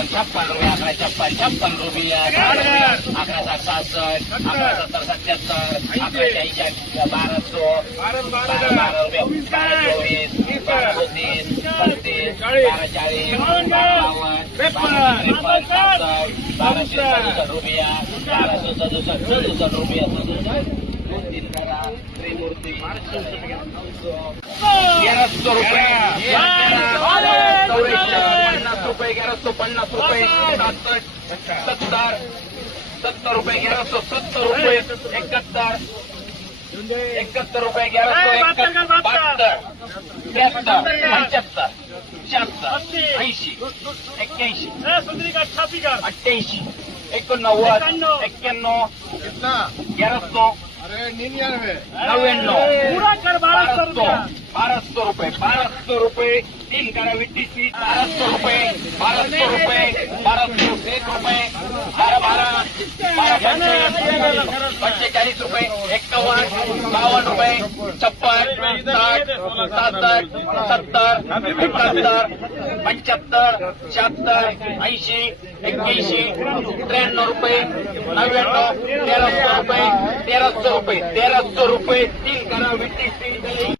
छप्पन छप्पन रुपये अकरा छप्पन छप्पन रुपये अकरा सात सहासष्ट अकरा सत्तर सत्याहत्तर अकरा ऐंशी बारा सो बारा बारा रुपये बारा चोवीस बारा चौतीस पस्तीस बारा चाळीस बावन्न त्रेपन्न सहासष्ट बाराशे सदुसष्ट रुपया बाराशे सदुसष्ट सदुसष्ट रुपया सदुसष्ट दोन तीन करा त्रिमूर्ती तेराशे रुपये रुपये गेराशे पन्नास रुपये सहासष्ट सत्तर सत्तर रुपये गेराशे सत्तर रुपये एकाहत्तर एकाहत्तर रुपये गेराशे एकाहत्तर बहात्तर त्र्याहत्तर पंच्याहत्तर शहात्तर ऐंशी एक्क्याऐंशी अठ्ठ्याऐंशी एकोणनव्वद एक्क्याण्णव. गेराशे नव्याण्णव. बाराशे बाराशे रुपये बाराशे रुपये तीन करा विट्टीची बाराशे रुपये बाराशे रुपये बाराशे एक रुपये बारा बारा बारा पंचेचाळीस रुपये एक्कावन्न बावन्न रुपये छप्पन साठ सासष्ट सत्तर एकाहत्तर पंच्याहत्तर शहात्तर ऐंशी एक्क्याऐंशी त्र्याण्णव रुपये नव्याण्णव तेराशे रुपये तेराशे रुपये तेराशे रुपये तीन करा विटी तीन